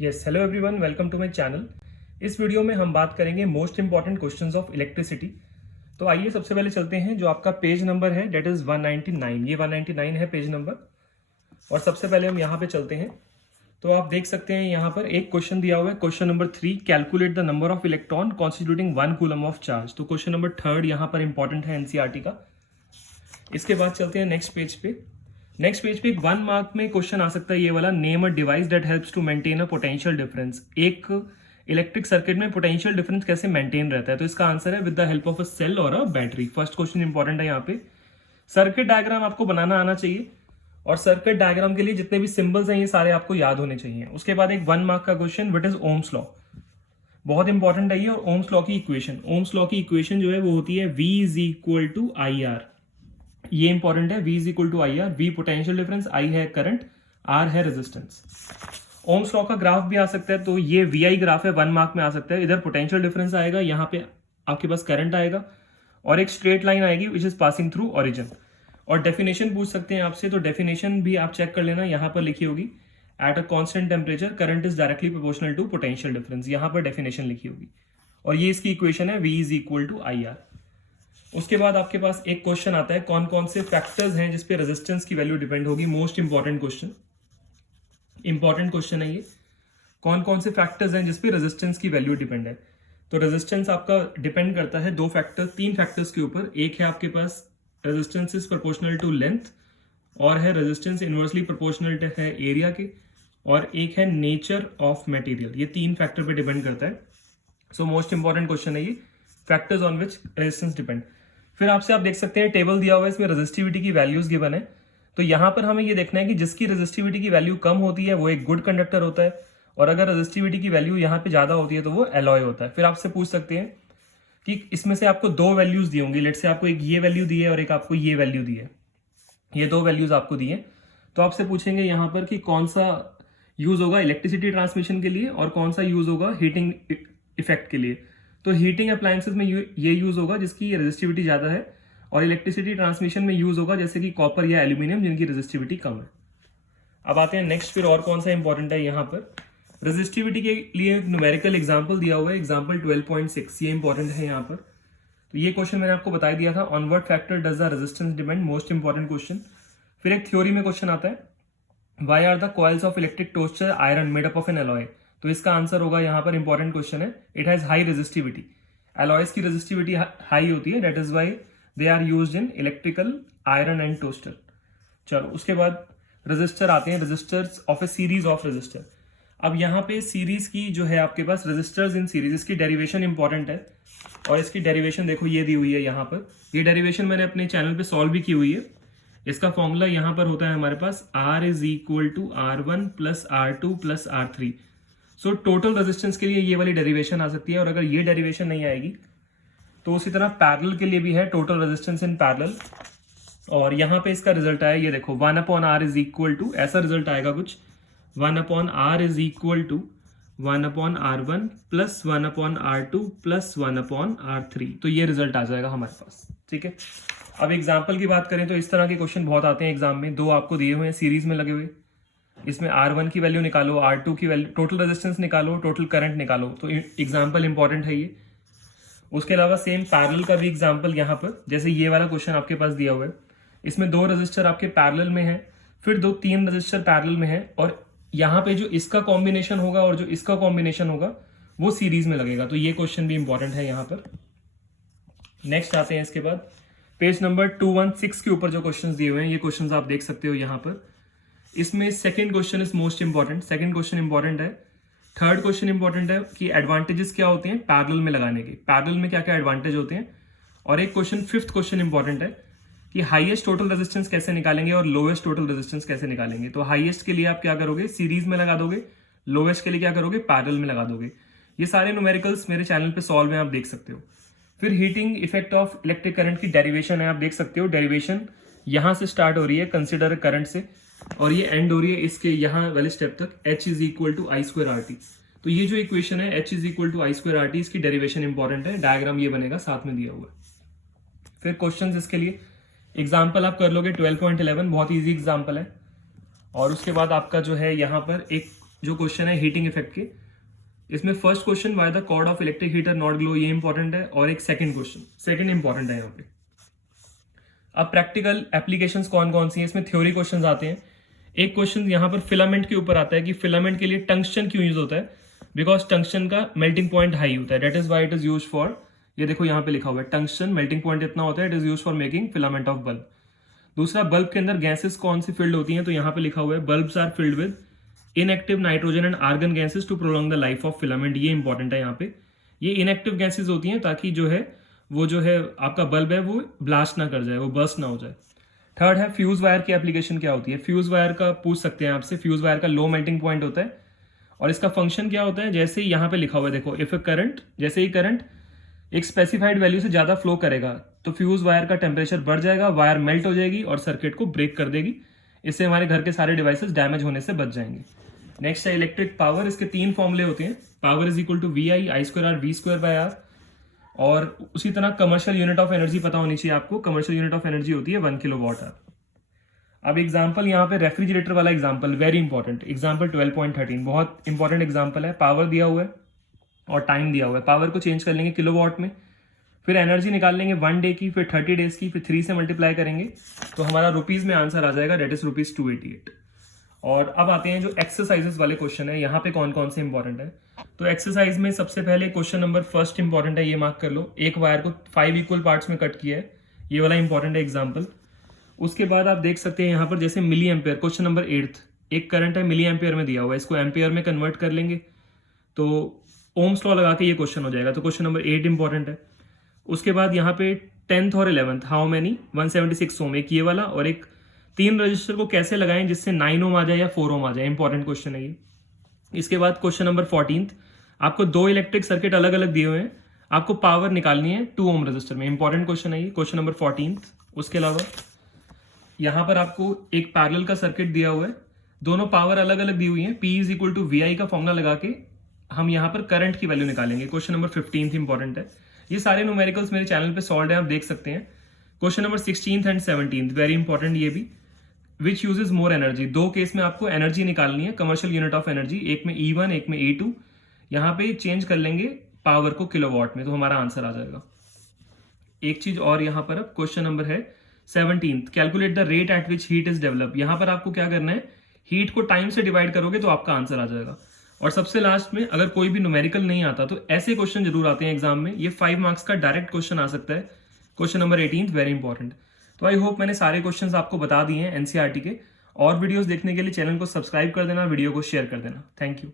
Yes, hello everyone, welcome to my channel. इस video में हम बात करेंगे most important questions of electricity. तो आइए सबसे पहले चलते हैं, जो आपका पेज नंबर है डेट इज 199, ये 199 है पेज नंबर। और सबसे पहले हम यहाँ पे चलते हैं। तो आप देख सकते हैं यहाँ पर एक क्वेश्चन दिया हुआ है, question number 3, calculate the number of electron constituting 1 coulomb of charge. तो क्वेश्चन नंबर 3 यहाँ पर इंपॉर्टेंट है एनसीईआरटी का। इसके बाद चलते हैं नेक्स्ट पेज पे। नेक्स्ट पेज पे एक 1 मार्क में क्वेश्चन आ सकता है ये वाला, name a device that helps to maintain a potential difference. एक इलेक्ट्रिक सर्किट में पोटेंशियल डिफरेंस कैसे मेंटेन रहता है, तो इसका आंसर है with the help of a cell और a battery. First question important है यहाँ पे। सर्किट डायग्राम आपको बनाना आना चाहिए, और सर्किट डायग्राम के लिए जितने भी सिंबल्स हैं ये सारे आपको याद होने चाहिए। उसके बाद एक 1 मार्क का question, what is Ohm's law. बहुत इंपॉर्टेंट है ये। और ओम्स लॉ की इक्वेशन, ओम्स लॉ की इक्वेशन जो है वो होती है V is equal to I R. ये इंपॉर्टेंट है, V is equal to I R. V potential difference, I है करंट, R है रेजिस्टेंस। ओम्स लॉ का ग्राफ भी आ सकता है, तो ये VI ग्राफ है, 1 मार्क में आ सकता है। इधर पोटेंशियल डिफरेंस आएगा, यहाँ पे आपके पास करंट आएगा, और एक स्ट्रेट लाइन आएगी which is passing through origin. और डेफिनेशन पूछ सकते हैं आपसे, तो डेफिनेशन भी आप चेक कर लेना, यहाँ पर लिखी होगी, at a constant temperature current is directly proportional to potential difference. यहाँ पर डेफिनेशन लिखी होगी, और ये इसकी इक्वेशन है, V is equal to I R. उसके बाद आपके पास एक क्वेश्चन आता है, कौन कौन से फैक्टर्स हैं जिसपे रेजिस्टेंस की वैल्यू डिपेंड होगी। Most important question, important question है ये। कौन कौन से फैक्टर्स हैं जिसपे रेजिस्टेंस की वैल्यू डिपेंड है। तो रेजिस्टेंस आपका डिपेंड करता है तीन फैक्टर्स के ऊपर। एक है आपके पास resistance is proportional to length, और है रेजिस्टेंस इनवर्सली प्रोपोर्शनल है एरिया के, और एक है नेचर ऑफ मटेरियल। ये 3 फैक्टर पे डिपेंड करता है। सो मोस्ट इंपॉर्टेंट क्वेश्चन है ये, factors on which resistance depend. फिर आपसे आप देख सकते हैं टेबल दिया हुआ है, इसमें रेजिस्टिविटी की वैल्यूज गिवन है। तो यहां पर हमें ये देखना है कि जिसकी रेजिस्टिविटी की वैल्यू कम होती है वो एक गुड कंडक्टर होता है, और अगर रेजिस्टिविटी की वैल्यू यहाँ पे ज्यादा होती है तो वो एलॉय होता है। फिर आपसे पूछ सकते हैं कि इसमें से आपको 2 वैल्यूज दी होंगी, लेट से आपको एक ये वैल्यू दी है और एक आपको ये वैल्यू दी है, ये 2 वैल्यूज आपको दी है। तो आपसे पूछेंगे यहाँ पर कि कौन सा यूज होगा इलेक्ट्रिसिटी ट्रांसमिशन के लिए और कौन सा यूज होगा हीटिंग इफेक्ट के लिए। तो हीटिंग अप्लायंसेस में ये यूज होगा जिसकी रेजिस्टिविटी ज्यादा है, और इलेक्ट्रिसिटी ट्रांसमिशन में यूज होगा जैसे कि कॉपर या एल्यूमिनियम जिनकी रेजिस्टिविटी कम है। अब आते हैं नेक्स्ट, फिर और कौन सा इंपॉर्टेंट है यहाँ पर। रेजिस्टिविटी के लिए एक न्यूमेरिकल एग्जांपल दिया हुआ है, एग्जांपल 12.6, ये इंपॉर्टेंट है यहाँ पर। तो ये क्वेश्चन मैंने आपको बता दिया था, on what factor does the resistance depend, most important question. फिर एक थ्योरी में क्वेश्चन आता है, why are the coils of electric toaster iron made up of an alloy. तो इसका आंसर होगा यहाँ पर, इंपॉर्टेंट क्वेश्चन है, it has high resistivity. Alloys की रेजिस्टिविटी हाई होती है, that is why they are used in electrical iron and toaster. चलो उसके बाद रेजिस्टर आते हैं, resistors of a series of resistor. अब यहाँ पे सीरीज की जो है आपके पास रेजिस्टर्स इन सीरीज, इसकी डेरिवेशन इंपॉर्टेंट है, और इसकी डेरिवेशन देखो ये दी हुई है यहाँ पर। ये डेरिवेशन मैंने अपने चैनल पे सॉल्व भी की हुई है। इसका फॉर्मूला यहाँ पर होता है हमारे पास, R is equal to R1 plus R2 plus R3। So total resistance के लिए ये वाली डेरिवेशन आ सकती है, और अगर ये डेरिवेशन नहीं आएगी तो उसी तरह पैरेलल के लिए भी है, टोटल रेजिस्टेंस इन पैरेलल। और यहाँ पे इसका रिजल्ट आया, ये देखो 1/R इज इक्वल टू, ऐसा रिजल्ट आएगा कुछ, 1/R is equal to 1/R1 plus 1/R2 plus 1/R3। तो ये रिजल्ट आ जाएगा हमारे पास, ठीक है। अब एग्जाम्पल की बात करें तो इस तरह के क्वेश्चन बहुत आते हैं एग्जाम में। 2 आपको दिए हुए हैं सीरीज में लगे हुए, इसमें R1 की वैल्यू निकालो, R2 की वैल्यू, टोटल रेजिस्टेंस निकालो, टोटल करंट निकालो। तो एग्जाम्पल इंपॉर्टेंट है ये। उसके अलावा सेम पैरेलल का भी एग्जाम्पल यहाँ पर, जैसे ये वाला क्वेश्चन आपके पास दिया हुआ है, इसमें 2 रजिस्टर आपके पैरेलल में है, फिर 3 रजिस्टर पैरेलल में है, और यहाँ पे जो इसका कॉम्बिनेशन होगा और जो इसका कॉम्बिनेशन होगा वो सीरीज में लगेगा। तो ये क्वेश्चन भी इंपॉर्टेंट है यहाँ पर। नेक्स्ट आते हैं, इसके बाद पेज नंबर 216 के ऊपर जो क्वेश्चंस दिए हुए हैं, ये क्वेश्चंस आप देख सकते हो यहाँ पर। इसमें second question is most important, second question important है। थर्ड क्वेश्चन इंपॉर्टेंट है कि एडवांटेजेस क्या होते हैं पैरेलल में लगाने के, पैरेलल में क्या क्या एडवांटेज होते हैं। और एक क्वेश्चन, फिफ्थ क्वेश्चन इंपॉर्टेंट है कि हाईएस्ट टोटल रेजिस्टेंस कैसे निकालेंगे और लोएस्ट टोटल रेजिस्टेंस कैसे निकालेंगे। तो हाईएस्ट के लिए आप क्या करोगे, सीरीज में लगा दोगे, लोएस्ट के लिए क्या करोगे, पैरेलल में लगा दोगे। ये सारे न्यूमेरिकल्स मेरे चैनल पे सॉल्व है, आप देख सकते हो। फिर heating effect of electric current की डेरिवेशन है, आप देख सकते हो। डेरिवेशन यहां से स्टार्ट हो रही है कंसिडर करंट से, और ये एंड हो रही है इसके यहाँ वाले स्टेप तक, H is equal to I square RT। तो ये जो इक्वेशन है H is equal to I square RT, इसकी डेरिवेशन इंपॉर्टेंट है, डायग्राम ये बनेगा साथ में दिया हुआ है। फिर क्वेश्चंस इसके लिए एग्जाम्पल आप कर लोगे 12.11, बहुत ईजी एग्जाम्पल है। और उसके बाद आपका जो है यहाँ पर एक जो क्वेश्चन है हीटिंग इफेक्ट के, इसमें first question why the cord of electric heater not glow, ये इंपॉर्टेंट है, और एक सेकंड क्वेश्चन, सेकंड इंपॉर्टेंट है यहाँ पे। अब प्रैक्टिकल एप्लीकेशंस कौन कौन सी हैं, इसमें थ्योरी क्वेश्चंस आते हैं। एक क्वेश्चन यहाँ पर फिलामेंट के ऊपर आता है कि फिलामेंट के लिए टंक्स्टन क्यों यूज होता है, बिकॉज टंक्स्टन का मेल्टिंग पॉइंट हाई होता है, that is why it is use for, ये देखो यहाँ पे लिखा हुआ है टंक्स्टन मेल्टिंग पॉइंट इतना होता है, it is use for making filament of bulb. दूसरा, बल्ब के अंदर गैसेस कौन सी फिल्ड होती हैं, तो यहाँ पे लिखा हुआ है bulbs are filled with inactive nitrogen and argon gases to prolong the life of filament, ये इंपॉर्टेंट है यहाँ पे। ये इनएक्टिव गैसेस होती हैं ताकि जो है वो जो है आपका बल्ब है वो ब्लास्ट ना कर जाए, वो बर्स्ट ना हो जाए। थर्ड है फ्यूज वायर की एप्लीकेशन क्या होती है। फ्यूज वायर का पूछ सकते हैं आपसे, फ्यूज वायर का लो मेल्टिंग पॉइंट होता है और इसका फंक्शन क्या होता है, जैसे ही यहाँ पे लिखा हुआ है देखो, इफ ए करंट, जैसे ही करंट एक स्पेसिफाइड वैल्यू से ज्यादा फ्लो करेगा तो फ्यूज वायर का टेम्परेचर बढ़ जाएगा, वायर मेल्ट हो जाएगी और सर्किट को ब्रेक कर देगी, इससे हमारे घर के सारे डिवाइसेस डैमेज होने से बच जाएंगे। नेक्स्ट है इलेक्ट्रिक पावर, इसके 3 फॉर्मूले होते हैं, power is equal to VI, I2R V2/R, और उसी तरह कमर्शियल यूनिट ऑफ एनर्जी पता होनी चाहिए आपको, कमर्शियल यूनिट ऑफ एनर्जी होती है 1 kWh। अब एग्जांपल यहाँ पे रेफ्रिजरेटर वाला एग्जांपल, वेरी इंपॉर्टेंट एग्जांपल 12.13, बहुत इंपॉर्टेंट एग्जांपल है। पावर दिया हुआ है और टाइम दिया हुआ है, पावर को चेंज कर लेंगे किलोवाट में, फिर एनर्जी निकाल लेंगे 1 डे की, फिर 30 डेज की, फिर 3 से मल्टीप्लाई करेंगे तो हमारा रुपीज में आंसर आ जाएगा, डेट इज ₹288। और अब आते हैं जो एक्सरसाइजेस वाले क्वेश्चन है, यहाँ पे कौन कौन से इंपॉर्टेंट है। तो एक्सरसाइज में सबसे पहले क्वेश्चन नंबर फर्स्ट इंपॉर्टेंट है, ये मार्क कर लो, एक वायर को 5 इक्वल पार्ट्स में कट किया है, ये वाला इंपॉर्टेंट है एग्जाम्पल। उसके बाद आप देख सकते हैं यहाँ पर जैसे मिली एम्पेयर, क्वेश्चन नंबर 8, एक करंट है मिली एम्पेयर में दिया हुआ है, इसको एम्पेयर में कन्वर्ट कर लेंगे तो ओम्स लॉ लगा के ये क्वेश्चन हो जाएगा, तो क्वेश्चन नंबर 8 इंपॉर्टेंट है। उसके बाद यहाँ पे 10th और 11th, हाउ मैनी 176 ओम, एक ये वाला, और एक 3 रजिस्टर को कैसे लगाएं जिससे 9 ओम आ जाए या 4 ओम आ जाए, इंपॉर्टेंट क्वेश्चन है ये। इसके बाद क्वेश्चन नंबर 14th, आपको 2 इलेक्ट्रिक सर्किट अलग अलग दिए हुए हैं, आपको पावर निकालनी है 2 ओम रजिस्टर में, इंपॉर्टेंट क्वेश्चन है ये, क्वेश्चन नंबर 14th। उसके अलावा यहाँ पर आपको एक पैरेलल का सर्किट दिया हुआ है, दोनों पावर अलग अलग दी हुई है, P is equal to VI का फॉर्मूला लगा के हम यहाँ पर करंट की वैल्यू निकालेंगे, क्वेश्चन नंबर 15th इंपॉर्टेंट है। ये सारे न्यूमेरिकल्स मेरे चैनल पे सॉल्व है, आप देख सकते हैं। Question number 16th and 17th very important ये भी, which uses more energy, 2 case में आपको एनर्जी निकालनी है, कमर्शियल यूनिट ऑफ एनर्जी, एक में E1 एक में E2, यहाँ पे चेंज कर लेंगे पावर को किलोवाट में तो हमारा आंसर आ जाएगा। एक चीज और यहाँ पर, अब क्वेश्चन नंबर है 17th, calculate the rate at which heat is develop, यहाँ पर आपको क्या करना है, हीट को टाइम से डिवाइड करोगे तो आपका आंसर आ जाएगा। और सबसे लास्ट में अगर कोई भी न्यूमेरिकल नहीं आता तो ऐसे क्वेश्चन जरूर आते हैं एग्जाम में, ये 5 मार्क्स का डायरेक्ट क्वेश्चन आ सकता है, क्वेश्चन नंबर 18 वेरी इंपॉर्टेंट। तो आई होप मैंने सारे क्वेश्चंस आपको बता दिए हैं एनसीईआरटी के, और वीडियोस देखने के लिए चैनल को सब्सक्राइब कर देना, वीडियो को शेयर कर देना। Thank you.